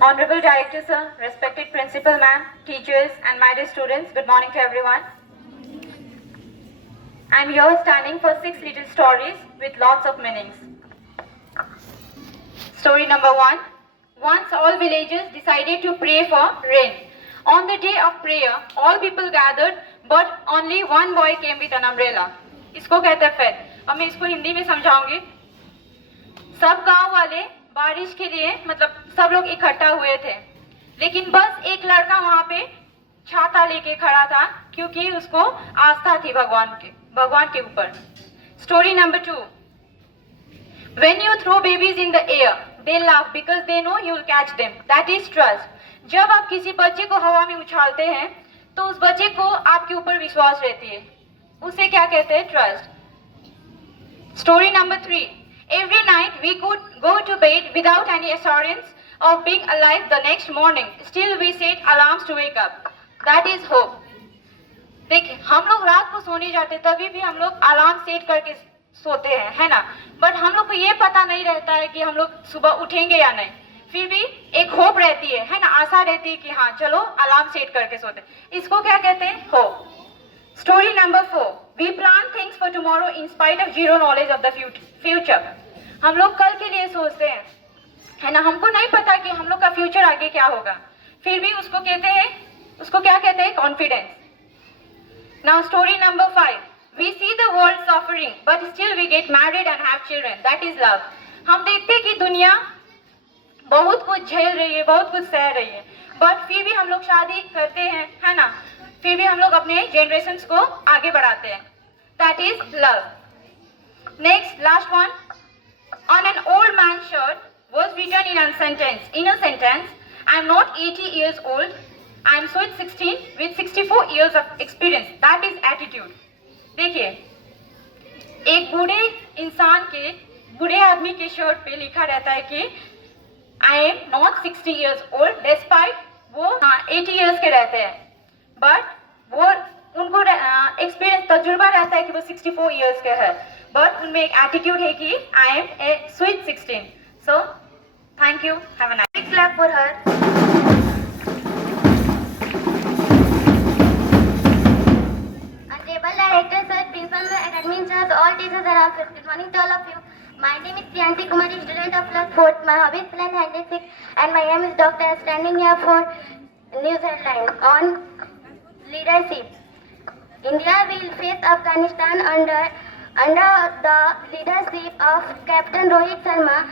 Honorable Director Sir, respected Principal Ma'am, teachers and my dear students, good morning to everyone. I am here standing for 6 little stories with lots of meanings. Story number 1. Once all villagers decided to pray for rain. On the day of prayer, all people gathered, but only one boy came with an umbrella. इसको कहते हैं faith. अब मैं इसको हिंदी में समझाऊंगी। सब गांव वाले बारिश के लिए मतलब सब लोग इकट्ठा हुए थे, लेकिन बस एक लड़का वहां पे छाता लेके खड़ा था क्योंकि उसको आस्था थी भगवान के ऊपर। Story number 2. When you throw babies in the air, they laugh because they know you'll catch them. That is trust. जब आप किसी बच्चे को हवा में उछालते हैं तो उस बच्चे को आपके ऊपर विश्वास रहती है, उसे क्या कहते हैं? Trust. Story number 3. Every night we could go to bed without any assurance of being alive the next morning. Still we set alarms to wake up. That is hope. देखिए, हम लोग रात को सोने जाते तभी भी हम लोग अलार्म सेट करके सोते हैं, है ना? बट हम लोग को ये पता नहीं रहता है कि हम लोग सुबह उठेंगे या नहीं। फिर भी एक होप रहती है ना? आशा रहती है कि हाँ चलो अलार्म सेट करके सोते हैं। इसको क्या कहते हैं? Hope. Story number 4. We plan things for tomorrow in spite of zero knowledge of the future. हम लोग कल के लिए सोचते हैं, है ना? हमको नहीं पता कि हम लोग का फ्यूचर आगे क्या होगा, फिर भी उसको क्या कहते हैं? Confidence. Now story number 5. We see the world suffering, but still we get married and have children. That is love. हम देखते हैं कि दुनिया बहुत कुछ झेल रही है, बहुत कुछ सह रही है, बट फिर भी हम लोग शादी करते हैं, है ना? फिर भी हम लोग अपने जनरेशंस को आगे बढ़ाते हैं। That is love. Next, last one. On an old man's shirt was written in a sentence, I am not 80 years old, I am sweet 16 with 64 years of experience. That is attitude. देखिए, एक बूढ़े आदमी के shirt पे लिखा रहता है कि I am not 60 years old, despite वो 80 years के रहते हैं, बट वो उनको एक्सपीरियंस तजुर्बा रहता है कि वो 64 years के है, बट उनमें एक एटीट्यूड है कि I am a sweet 16. So, thank you. Have a nice. Big clap for her. Honorable Director Sir, Principal and Admin Sir, all teachers are all good morning to all of you. My name is Priyanti Kumari, student of class 4th. My hobby is plan 106 and my name is Doctor. Standing here for news headline on leadership. India will face Afghanistan under the leadership of Captain Rohit Sharma.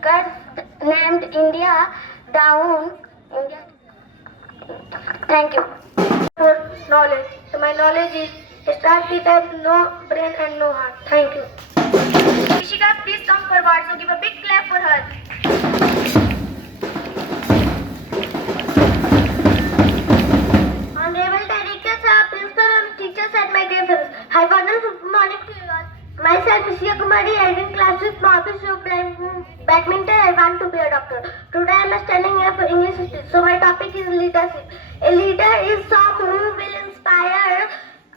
Kurz named India down. Thank you. For knowledge. So my knowledge is start with have no brain and no heart. Thank you. Rishika, please come forward. So give a big clap for her. Honorable Director Sir, Principal and teachers and my dear friends. Hi, wonderful good morning to you all. Myself, Rishika Kumari, I am in class with my hobby of playing badminton. I want to be a doctor. Today I am standing here for English speech. So my topic is leadership. A leader is someone who will inspire,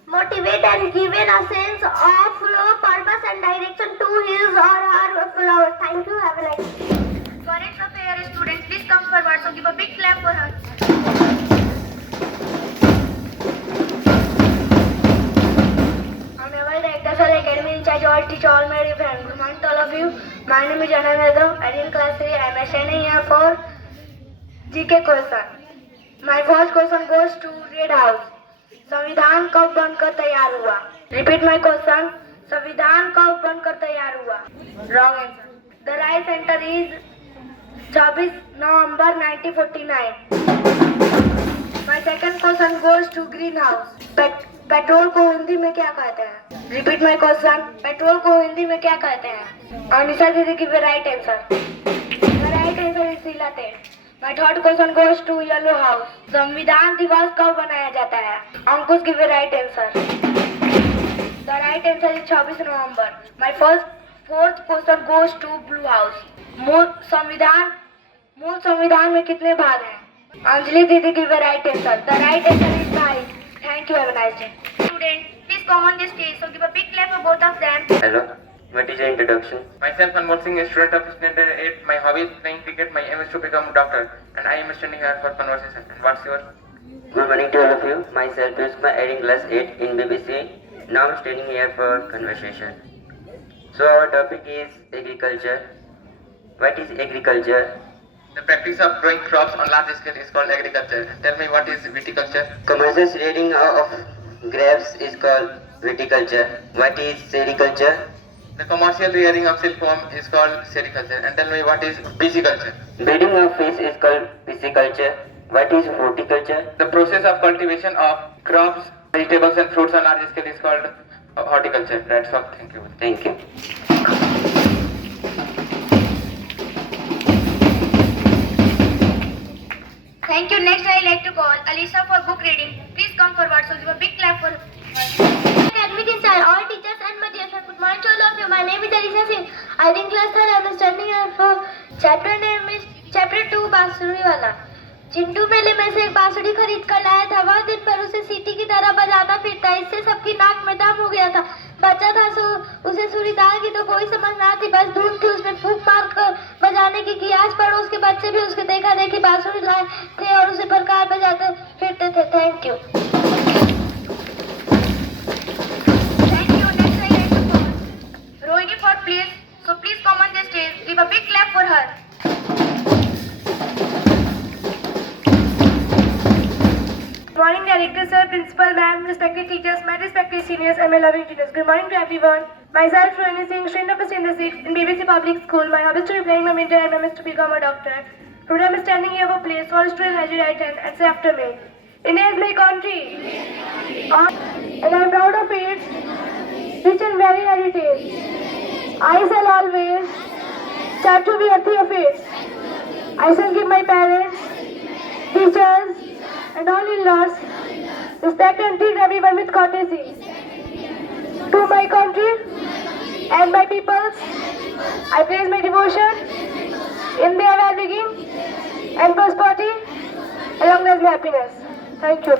motivate and give a sense of purpose and direction to his or her followers. Thank you. Have a nice day. Current affair students, please come forward. So give a big clap for her. Honorable Director Sir, Academy in charge, all teach all my dear friends. Good morning to all of you. My name is Anand Yadav. I am in class 3. I am standing here for GK question. My first question goes to Red House. संविधान कब बनकर तैयार हुआ? Repeat my question. संविधान कब बनकर तैयार हुआ? Wrong answer. The right answer is 26 November 1949. My second question goes to Greenhouse. Petrol को हिंदी में क्या कहते हैं? Repeat my question. पेट्रोल को हिंदी में क्या कहते हैं? अनिशा दीदी give a right answer. The right answer is Sheila तेल. My third question goes to Yellow House. संविधान दिवस कब मनाया जाता है? अंकुश give a right answer. The right answer is 26 November. My fourth question goes to Blue House. मूल संविधान में कितने भाग हैं? अंजलि दीदी give a right answer. The right answer is 5. Thank you. Have a nice day. Students, please come on the stage. So give a big clap for both of them. Hello, What is your introduction? Myself, Anmol Singh, a student of standard 8. My hobby is playing cricket. My aim is to become a doctor, and I am standing here for conversation. And what's yours? Good morning to all of you. Myself is in class 8 in BBC. Now I'm standing here for conversation. So our topic is agriculture. What is agriculture? The practice of growing crops on large scale is called agriculture. Tell me, what is viticulture? Commercial trading of grapes is called viticulture. What is sericulture? The commercial rearing of silkworm is called sericulture. And tell me, what is pisciculture? Breeding of fish is called pisciculture. What is horticulture? The process of cultivation of crops, vegetables and fruits on large scale is called horticulture. That's all. Thank you. Thank you. Thank you. Next, I like to call Alisa for book reading. Please come forward. So give a big clap for her. Academic inside all teachers and my dear friends. Good morning to all of you. My name is Alisa Singh. I think class 3rd. I am standing here for chapter name is chapter 2 बांसुरी वाला. चिंटू मेले में से एक बांसुरी खरीद कर लाया था. वह दिन भर उसे सीटी की तरह बजाता फिरता. इससे सबकी नाक में दम हो गया था. बच्चा था उसे सुरीदार की तो कोई समझ ना थी. बस धुन थी उसमें फूंक मार कर बजाने की आज पड़ोस के बच्चे भी उसके देखा देखी बांसुरी लाए थे और उसे फरकार बजाते फिरते थे. Thank you. Rohini for please. So please come on the stage. Give a big clap for her. Good morning, Director Sir, Principal Ma'am, respected teachers, my respected seniors, and my loving juniors. Good morning to everyone. Myself, Rohini Singh, student of Standard 6 in BBC Public School. My hobby is to be playing badminton and my aim is to become a doctor. Today I am standing here for place for student has your right hand and say after me. India is my country. And I am proud of its rich and varied heritage. I shall always strive to be worthy of it. I shall give my parents, teachers, and all in-laws respect and treat everyone with courtesy. To my country and my peoples, I place my devotion in their well-being and prosperity, along with my happiness. Thank you.